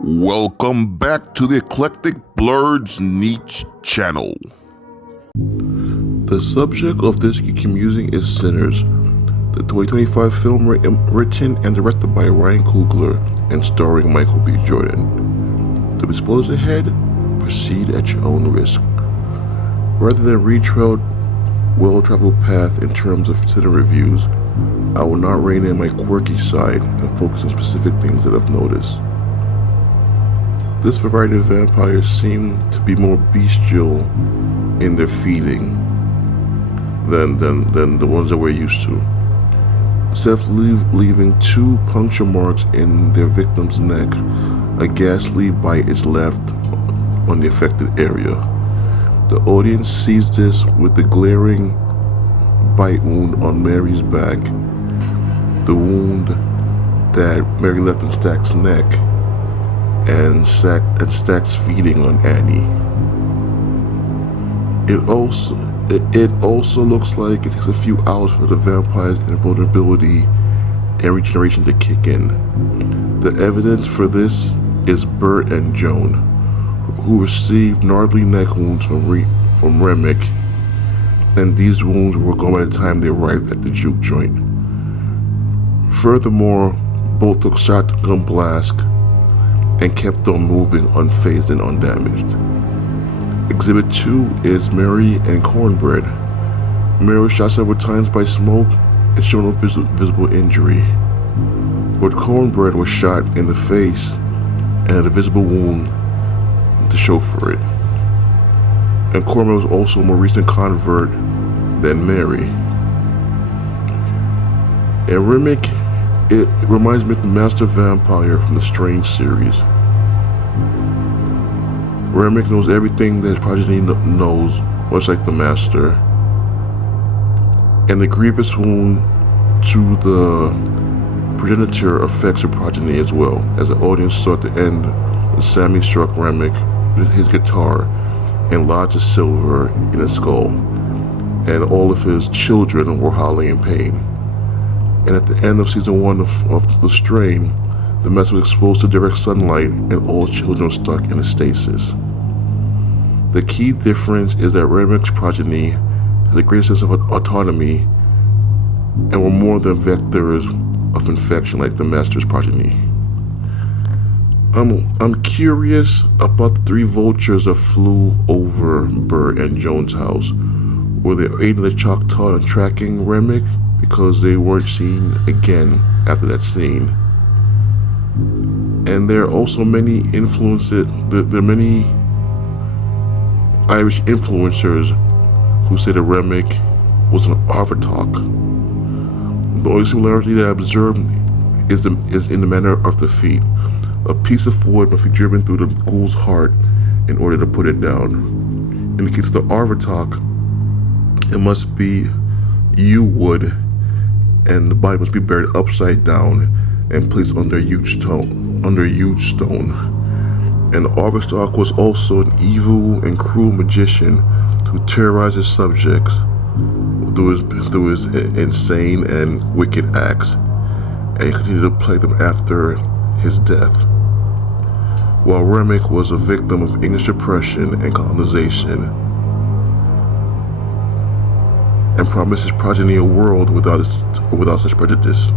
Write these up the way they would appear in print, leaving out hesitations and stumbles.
Welcome back to the Eclectic Blerd's Niche channel. The subject of this Geeky Musing is Sinners, the 2025 film written and directed by Ryan Coogler and starring Michael B. Jordan. To dispose ahead, proceed at your own risk. Rather than retread well-traveled path in terms of cinema reviews, I will not rein in my quirky side and focus on specific things that I've noticed. This variety of vampires seem to be more bestial in their feeding than the ones that we're used to. Instead of leaving two puncture marks in their victim's neck, a ghastly bite is left on the affected area. The audience sees this with the glaring bite wound on Mary's back, the wound that Mary left on Stack's neck, and Stack's feeding on Annie. It also looks like it takes a few hours for the vampire's invulnerability and regeneration to kick in. The evidence for this is Blerd and Joan, who received gnarly neck wounds from Remick, and these wounds were gone by the time they arrived at the juke joint. Furthermore, both took shotgun blasts and kept on moving unfazed and undamaged. Exhibit 2 is Mary and Cornbread. Mary was shot several times by smoke and showed no visible injury, but Cornbread was shot in the face and had a visible wound to show for it. And Cornbread was also a more recent convert than Mary. And Remick, it reminds me of the Master Vampire from the Strange series. Remick knows everything that his progeny knows, much like the Master. And the grievous wound to the progenitor affects her progeny as well, as the audience saw at the end when Sammy struck Remick with his guitar and lodged a silver in his skull, and all of his children were howling in pain. And at the end of season 1 of The Strain, the Master was exposed to direct sunlight and all children were stuck in a stasis. The key difference is that Remick's progeny has a greater sense of autonomy and were more than vectors of infection like the Master's progeny. I'm curious about the 3 vultures that flew over Blerd and Joan's house. Were they aiding the Choctaw in tracking Remick because they weren't seen again after that scene? And there are also many there are many Irish influencers who say that Remick was an Arvatok. The only similarity that I observed is in the manner of the feat. A piece of wood must be driven through the ghoul's heart in order to put it down. In the case of the Arvatok, it must be yew wood, and the body must be buried upside down and placed under a huge stone. And the Arvatok was also an evil and cruel magician who terrorized his subjects through his insane and wicked acts, and he continued to plague them after his death. While Remick was a victim of English oppression and colonization, and promised his progeny a world without such prejudice.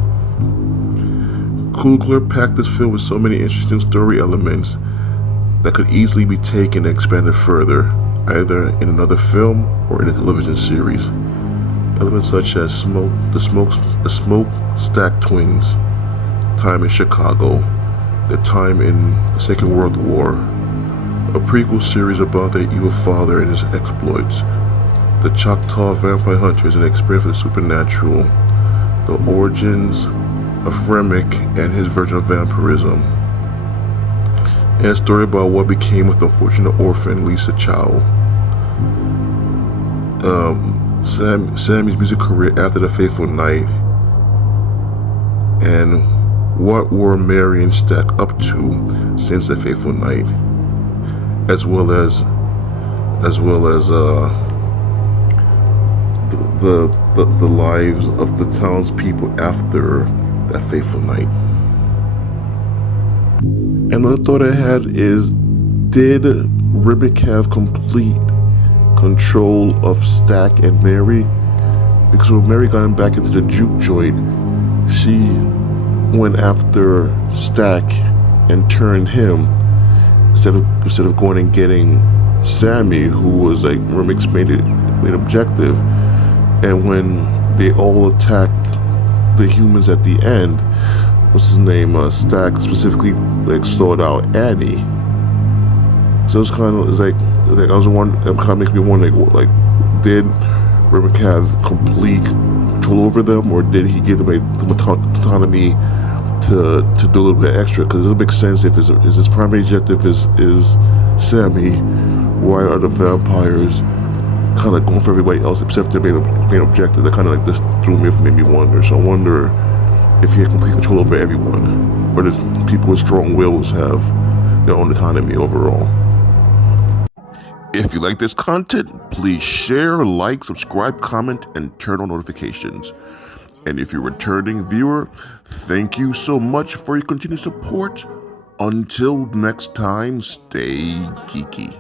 Coogler packed this film with so many interesting story elements that could easily be taken and expanded further, either in another film or in a television series. Elements such as the Smokestack Twins, time in Chicago, their time in the Second World War, a prequel series about their evil father and his exploits, the Choctaw vampire hunters and experience of the supernatural, the origins of Remick and his version of vampirism, and a story about what became of the unfortunate orphan Lisa Chow. Sammy's music career after The Faithful Night, and what were Mary and Stack up to since The Faithful Night, as well as the lives of the townspeople after that fateful night. Another thought I had is, did Ribic have complete control of Stack and Mary? Because when Mary got him back into the juke joint, she went after Stack and turned him instead of going and getting Sammy, who was like Ribic's main objective. And when they all attacked the humans at the end, what's his name? Stack specifically like sought out Annie. So it's kind of like I was wondering. It kind of makes me wonder, like, did Ribic have complete control over them, or did he give them autonomy to do a little bit extra? Because it doesn't make sense if his primary objective is Sammy. Why are the vampires kind of going for everybody else except their main objective? That kind of like just made me wonder. So I wonder if he had complete control over everyone, or does people with strong wills have their own autonomy overall? If you like this content, please share, like, subscribe, comment, and turn on notifications. And if you're a returning viewer, thank you so much for your continued support. Until next time, stay geeky.